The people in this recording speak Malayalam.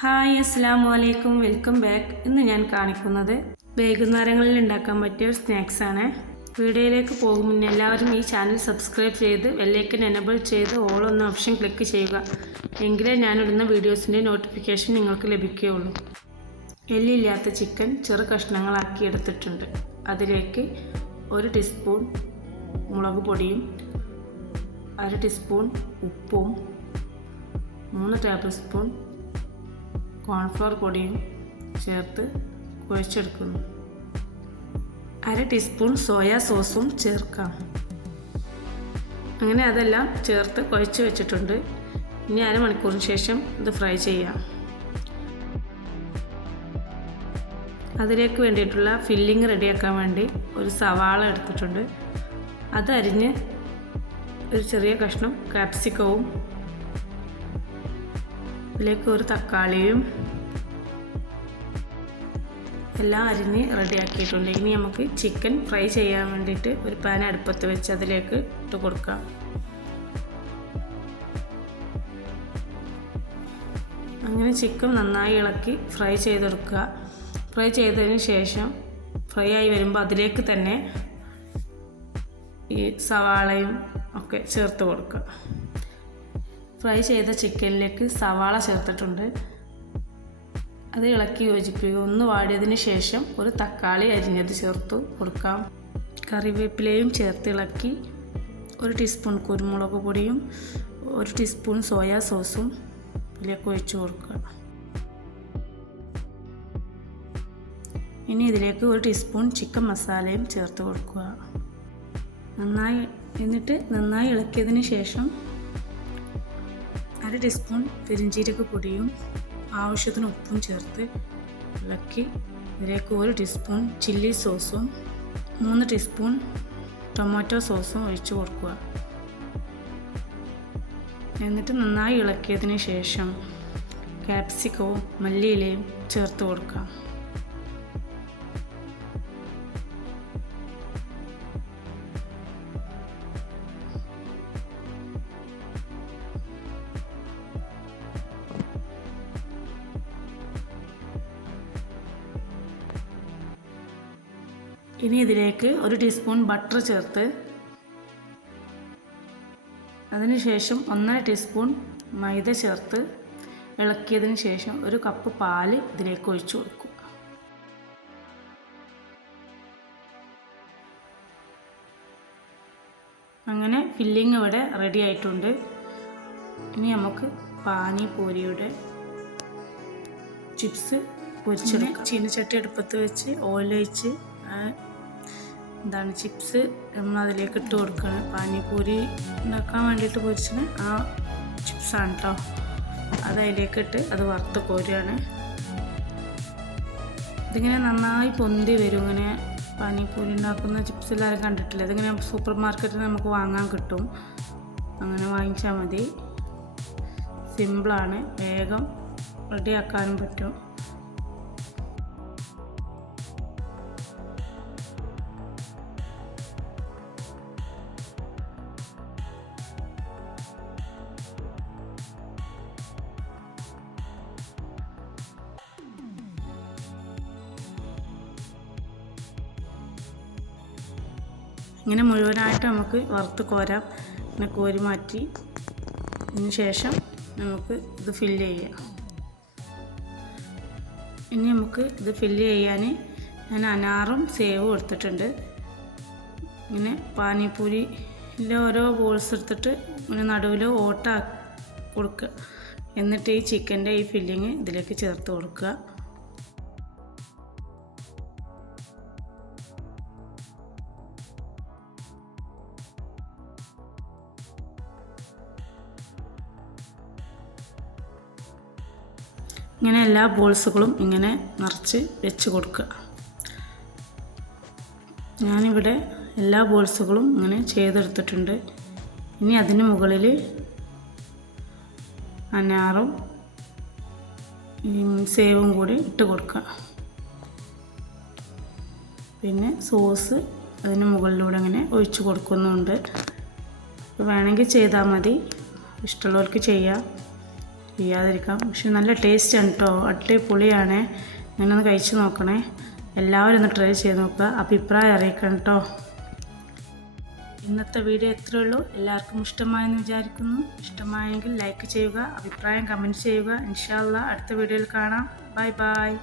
ഹായ് അസ്സലാമു അലൈക്കും, വെൽക്കം ബാക്ക്. ഇന്ന് ഞാൻ കാണിക്കുന്നത് വൈകുന്നേരങ്ങളിൽ ഉണ്ടാക്കാൻ പറ്റിയ ഒരു സ്നാക്സാണ്. വീഡിയോയിലേക്ക് പോകും മുന്നേ എല്ലാവരും ഈ ചാനൽ സബ്സ്ക്രൈബ് ചെയ്ത് ബെല്ലൈക്കൻ എനേബിൾ ചെയ്ത് ഓൾ എന്ന ഓപ്ഷൻ ക്ലിക്ക് ചെയ്യുക. എങ്കിലേ ഞാനിടുന്ന വീഡിയോസിൻ്റെ നോട്ടിഫിക്കേഷൻ നിങ്ങൾക്ക് ലഭിക്കുകയുള്ളൂ. എല്ലില്ലാത്ത ചിക്കൻ ചെറു കഷ്ണങ്ങളാക്കി എടുത്തിട്ടുണ്ട്. അതിലേക്ക് 1 ടീസ്പൂൺ മുളക് പൊടിയും 1/2 ടീസ്പൂൺ ഉപ്പും 3 ടേബിൾ സ്പൂൺ കോൺഫ്ലവർ പൊടിയും ചേർത്ത് കുഴച്ചെടുക്കുന്നു. 1/2 ടീസ്പൂൺ സോയാ സോസും ചേർക്കാം. അങ്ങനെ അതെല്ലാം ചേർത്ത് കുഴച്ച് വെച്ചിട്ടുണ്ട്. ഇനി അരമണിക്കൂറിന് ശേഷം ഇത് ഫ്രൈ ചെയ്യാം. അതിലേക്ക് വേണ്ടിയിട്ടുള്ള ഫില്ലിങ് റെഡിയാക്കാൻ വേണ്ടി ഒരു സവാള എടുത്തിട്ടുണ്ട്. അത് അരിഞ്ഞ് ഒരു ചെറിയ കഷ്ണം കാപ്സിക്കവും ഇതിലേക്ക് ഒരു തക്കാളിയും എല്ലാം അരിഞ്ഞ് റെഡിയാക്കിയിട്ടുണ്ട്. ഇനി നമുക്ക് ചിക്കൻ ഫ്രൈ ചെയ്യാൻ വേണ്ടിയിട്ട് ഒരു പാൻ അടുപ്പത്ത് വെച്ച് അതിലേക്ക് ഇട്ട് കൊടുക്കാം. അങ്ങനെ ചിക്കൻ നന്നായി ഇളക്കി ഫ്രൈ ചെയ്തെടുക്കുക. ഫ്രൈ ചെയ്തതിന് ശേഷം ഫ്രൈ ആയി വരുമ്പോൾ അതിലേക്ക് തന്നെ ഈ സവാളയും ഒക്കെ ചേർത്ത് കൊടുക്കുക. ഫ്രൈ ചെയ്ത ചിക്കനിലേക്ക് സവാള ചേർത്തിട്ടുണ്ട്. അത് ഇളക്കി യോജിപ്പിക്കുക. ഒന്ന് വാടിയതിന് ശേഷം ഒരു തക്കാളി അരിഞ്ഞത് ചേർത്ത് കൊടുക്കാം. കറിവേപ്പിലയും ചേർത്ത് ഇളക്കി 1 ടീസ്പൂൺ കുരുമുളക് പൊടിയും 1 ടീസ്പൂൺ സോയാ സോസും ഇതിലേക്ക് ഒഴിച്ച് കൊടുക്കുക. ഇനി ഇതിലേക്ക് 1 ടീസ്പൂൺ ചിക്കൻ മസാലയും ചേർത്ത് കൊടുക്കുക. നന്നായി ഇളക്കിയതിന് ശേഷം 1/2 ടീസ്പൂൺ പെരിഞ്ജീരക പൊടിയും ആവശ്യത്തിന് ഉപ്പും ചേർത്ത് ഇളക്കി ഇതിലേക്ക് 1 ടീസ്പൂൺ ചില്ലി സോസും 3 ടീസ്പൂൺ ടൊമാറ്റോ സോസും ഒഴിച്ചു കൊടുക്കുക. എന്നിട്ട് നന്നായി ഇളക്കിയതിന് ശേഷം കാപ്സിക്കവും മല്ലിയിലയും ചേർത്ത് കൊടുക്കാം. ഇനി ഇതിലേക്ക് 1 ടീസ്പൂൺ ബട്ടർ ചേർത്ത് അതിനുശേഷം 1/2 ടീസ്പൂൺ മൈദ ചേർത്ത് ഇളക്കിയതിന് ശേഷം 1 കപ്പ് പാല് ഇതിലേക്ക് ഒഴിച്ചു കൊടുക്കും. അങ്ങനെ ഫില്ലിങ് ഇവിടെ റെഡി ആയിട്ടുണ്ട്. ഇനി നമുക്ക് പാനിപൂരിയുടെ ചിപ്സ് പൊരിച്ചെടുക്കാം. ചീനച്ചട്ടി അടുപ്പത്ത് വെച്ച് ഓയിലൊഴിച്ച് ചിപ്സ് നമ്മൾ അതിലേക്ക് ഇട്ട് കൊടുക്കണം. പാനിപൂരി ഉണ്ടാക്കാൻ വേണ്ടിയിട്ട് പൊരിച്ചത് ആ ചിപ്സാണ് കേട്ടോ. അത് അതിലേക്ക് ഇട്ട് അത് വറുത്ത് കോരുകയാണ്. ഇതിങ്ങനെ നന്നായി പൊന്തി വരും. ഇങ്ങനെ പാനിപൂരി ഉണ്ടാക്കുന്ന ചിപ്സ് എല്ലാവരും കണ്ടിട്ടില്ല. ഇതിങ്ങനെ സൂപ്പർ മാർക്കറ്റിൽ നമുക്ക് വാങ്ങാൻ കിട്ടും. അങ്ങനെ വാങ്ങിച്ചാൽ മതി. സിമ്പിളാണ്, വേഗം റെഡിയാക്കാനും പറ്റും. ഇങ്ങനെ മുഴുവനായിട്ട് നമുക്ക് വറുത്ത് കോരാം. പിന്നെ കോരി മാറ്റി അതിന് ശേഷം നമുക്ക് ഇത് ഫില്ല് ചെയ്യാം. ഇനി നമുക്ക് ഇത് ഫില്ല് ചെയ്യാൻ ഞാൻ അനാറും സേവും എടുത്തിട്ടുണ്ട്. ഇങ്ങനെ പാനിപൂരിയിലെ ഓരോ ബോൾസ് എടുത്തിട്ട് ഇങ്ങനെ നടുവിൽ ഓട്ട കൊടുക്കുക. എന്നിട്ട് ഈ ചിക്കൻ്റെ ഈ ഫില്ലിങ് ഇതിലേക്ക് ചേർത്ത് കൊടുക്കുക. ഇങ്ങനെ എല്ലാ ബോൾസുകളും ഇങ്ങനെ നിറച്ച് വെച്ച് കൊടുക്കുക. ഞാനിവിടെ എല്ലാ ബോൾസുകളും ഇങ്ങനെ ചെയ്തെടുത്തിട്ടുണ്ട്. ഇനി അതിന് മുകളിൽ അനാറും സേവും കൂടി ഇട്ട് കൊടുക്കുക. പിന്നെ സോസ് അതിന് മുകളിലൂടെ ഇങ്ങനെ ഒഴിച്ച് കൊടുക്കുന്നുണ്ട്. വേണമെങ്കിൽ ചെയ്താൽ മതി, ഇഷ്ടമുള്ളവർക്ക് ചെയ്യാം. ചെയ്യാതിരിക്കാം. പക്ഷെ നല്ല ടേസ്റ്റാണ് കേട്ടോ, അടിപൊളിയാണ്. ഇങ്ങനെ ഒന്ന് കഴിച്ച് നോക്കണേ. എല്ലാവരും ഒന്ന് ട്രൈ ചെയ്ത് നോക്കുക, അഭിപ്രായം അറിയിക്കണം കേട്ടോ. ഇന്നത്തെ വീഡിയോ എത്രയേ ഉള്ളൂ. എല്ലാവർക്കും ഇഷ്ടമായെന്ന് വിചാരിക്കുന്നു. ഇഷ്ടമായെങ്കിൽ ലൈക്ക് ചെയ്യുക, അഭിപ്രായം കമൻറ്റ് ചെയ്യുക. ഇൻഷാ അല്ലാഹ് അടുത്ത വീഡിയോയിൽ കാണാം. Bye bye.